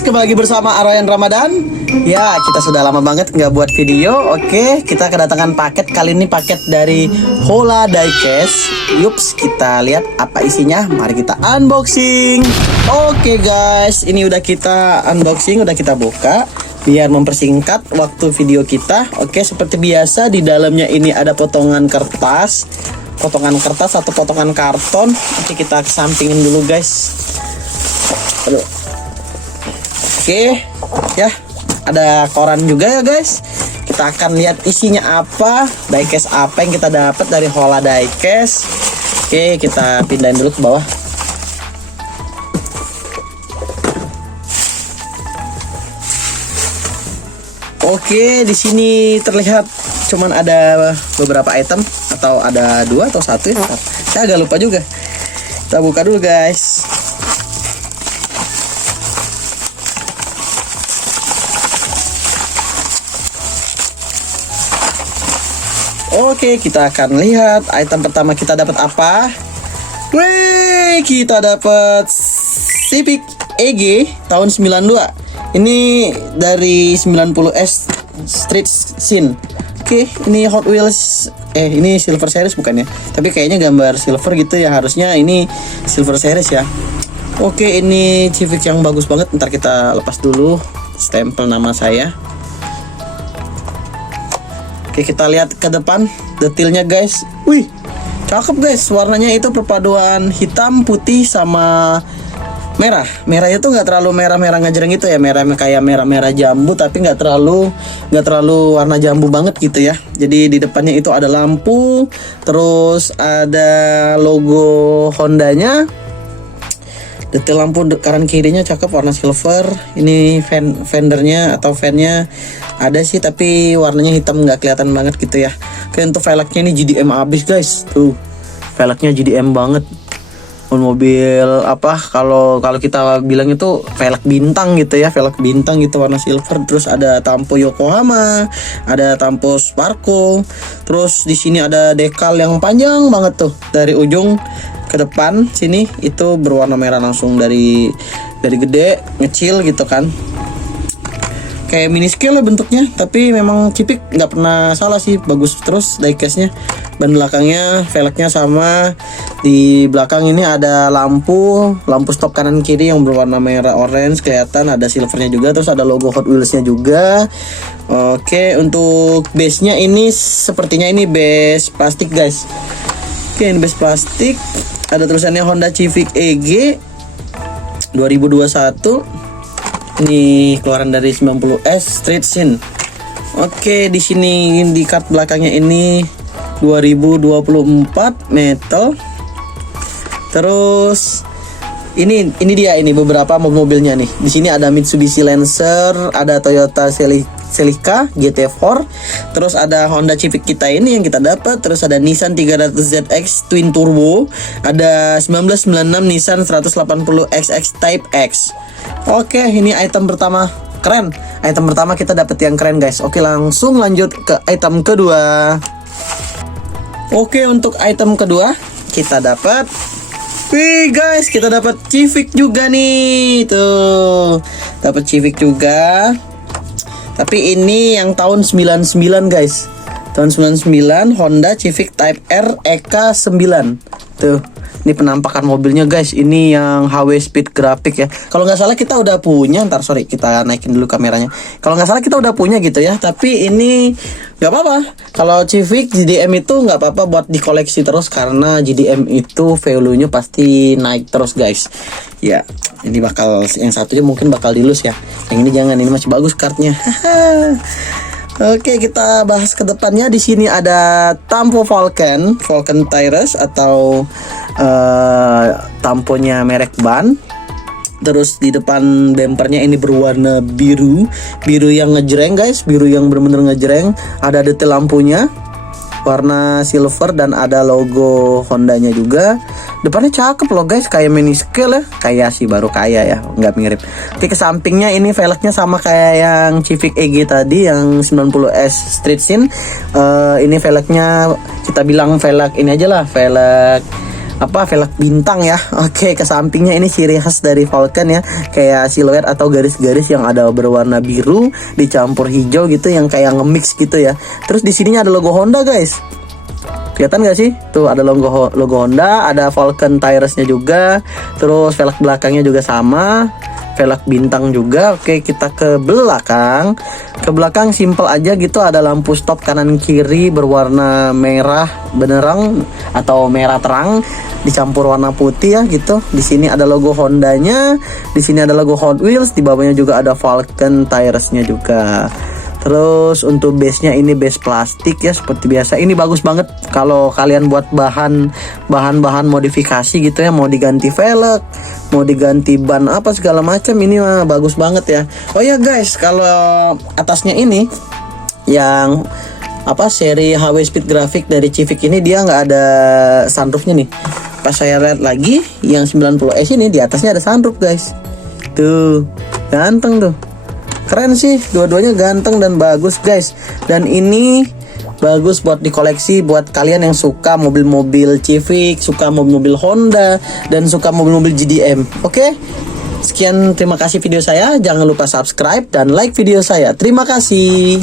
guys, kembali lagi bersama Aroyan Ramadan. Ya, kita sudah lama banget nggak buat video. Oke, kita kedatangan paket. Kali ini paket dari Hola Diecast. Yups, kita lihat apa isinya. Mari kita unboxing. Oke guys, ini udah kita unboxing, udah kita buka biar mempersingkat waktu video kita. Oke, seperti biasa di dalamnya ini ada potongan kertas atau potongan karton. Nanti kita kesampingin dulu guys. Aduh. Oke, ya ada koran juga ya guys. Kita akan lihat isinya apa, diecast apa yang kita dapat dari Hola Diecast. Oke, kita pindahin dulu ke bawah. Oke, di sini terlihat cuman ada beberapa item, atau ada 2 atau 1 ya. Saya agak lupa juga. Kita buka dulu guys. Oke, kita akan lihat item pertama kita dapat apa. Wih, kita dapat Civic EG tahun 92. Ini dari 90S Street Scene. Oke, ini Hot Wheels. Ini Silver Series bukan ya? Tapi kayaknya gambar silver gitu ya. Harusnya ini Silver Series ya. Oke, ini Civic yang bagus banget. Ntar kita lepas dulu stempel nama saya. Oke, kita lihat ke depan detailnya guys. Wih, cakep guys. Warnanya itu perpaduan hitam, putih sama merah. Merahnya tuh nggak terlalu merah-merah ngejreng gitu ya. Merah kayak merah-merah jambu, tapi nggak terlalu warna jambu banget gitu ya. Jadi di depannya itu ada lampu, terus ada logo Hondanya. Detail lampu kanan kirinya cakep, warna silver. Ini fendernya atau fannya ada sih, tapi warnanya hitam, nggak kelihatan banget gitu ya. Oke, untuk velgnya ini JDM abis guys. Tuh, velgnya JDM banget. Mobil apa, kalau kita bilang itu velg bintang gitu ya, velg bintang gitu, warna silver. Terus ada tampo Yokohama, ada tampo Sparko. Terus di sini ada dekal yang panjang banget tuh, dari ujung ke depan sini itu berwarna merah langsung, dari gede ngecil gitu kan, kayak mini scale lah bentuknya. Tapi memang Civic nggak pernah salah sih, bagus terus diecastnya. Ban belakangnya velgnya sama. Di belakang ini ada lampu stop kanan kiri yang berwarna merah orange kelihatan, ada silvernya juga. Terus ada logo Hot Wheelsnya juga. Oke, untuk base nya ini sepertinya ini base plastik guys. Oke, ini base plastik. Ada tulisannya Honda Civic EG 2021. Ini keluaran dari 90S Street Scene. Oke, di sini di kart belakangnya ini 2024 metal. Terus ini dia, ini beberapa mobilnya nih. Di sini ada Mitsubishi Lancer, ada Toyota Celica GT4, terus ada Honda Civic kita ini yang kita dapat, terus ada Nissan 300ZX Twin Turbo, ada 1996 Nissan 180XX Type X. Oke, ini item pertama, keren. Item pertama kita dapat yang keren guys. Oke, langsung lanjut ke item kedua. Oke, untuk item kedua kita dapat, wih guys, kita dapat Civic juga nih. Tuh, dapat Civic juga. Tapi ini yang tahun 99 guys. Tahun 99 Honda Civic Type R EK9. Tuh, ini penampakan mobilnya guys. Ini yang HW Speed Graphic ya. Kalau nggak salah kita udah punya. Ntar sorry, kita naikin dulu kameranya. Kalau nggak salah kita udah punya gitu ya. Tapi ini nggak apa-apa. Kalau Civic JDM itu nggak apa-apa buat dikoleksi terus, karena JDM itu value-nya pasti naik terus guys. Ya, ini bakal yang satunya mungkin bakal dilus ya. Yang ini jangan, ini masih bagus kartnya. Oke, kita bahas ke depannya. Di sini ada tampo Vulcan tires atau tamponya merek ban. Terus di depan bempernya ini berwarna biru yang ngejreng guys, biru yang bener-bener ngejreng. Ada detail lampunya warna silver dan ada logo Hondanya juga. Depannya cakep loh guys, kayak mini scale ya. Kayak sih, baru kayak ya, nggak mirip. Oke, ke sampingnya ini velgnya sama kayak yang Civic EG tadi yang 90S Street Scene. Ini velgnya kita bilang velg ini aja lah, velg apa velg bintang ya. Oke, ke sampingnya ini ciri khas dari Falcon ya, kayak siluet atau garis-garis yang ada berwarna biru dicampur hijau gitu, yang kayak nge-mix gitu ya. Terus di sininya ada logo Honda guys. Kelihatan gak sih? Tuh ada logo Honda, ada Falcon Tires-nya juga. Terus velg belakangnya juga sama, velg bintang juga. Oke, kita ke belakang. Ke belakang simple aja gitu, ada lampu stop kanan kiri berwarna merah benerang atau merah terang dicampur warna putih ya gitu. Di sini ada logo Hondanya, di sini ada logo Hot Wheels, di bawahnya juga ada Falcon Tires-nya juga. Terus untuk base-nya ini base plastik ya seperti biasa. Ini bagus banget kalau kalian buat bahan-bahan modifikasi gitu ya, mau diganti velg, mau diganti ban apa segala macam, ini mah bagus banget ya. Oh ya guys, kalau atasnya ini yang apa seri HW Speed Graphic dari Civic ini dia nggak ada sunroofnya nih. Pas saya lihat lagi yang 90S ini di atasnya ada sunroof guys. Tuh, ganteng tuh. Keren sih, dua-duanya ganteng dan bagus guys. Dan ini bagus buat dikoleksi buat kalian yang suka mobil-mobil Civic, suka mobil-mobil Honda, dan suka mobil-mobil GDM. Oke? Sekian, terima kasih video saya. Jangan lupa subscribe dan like video saya. Terima kasih.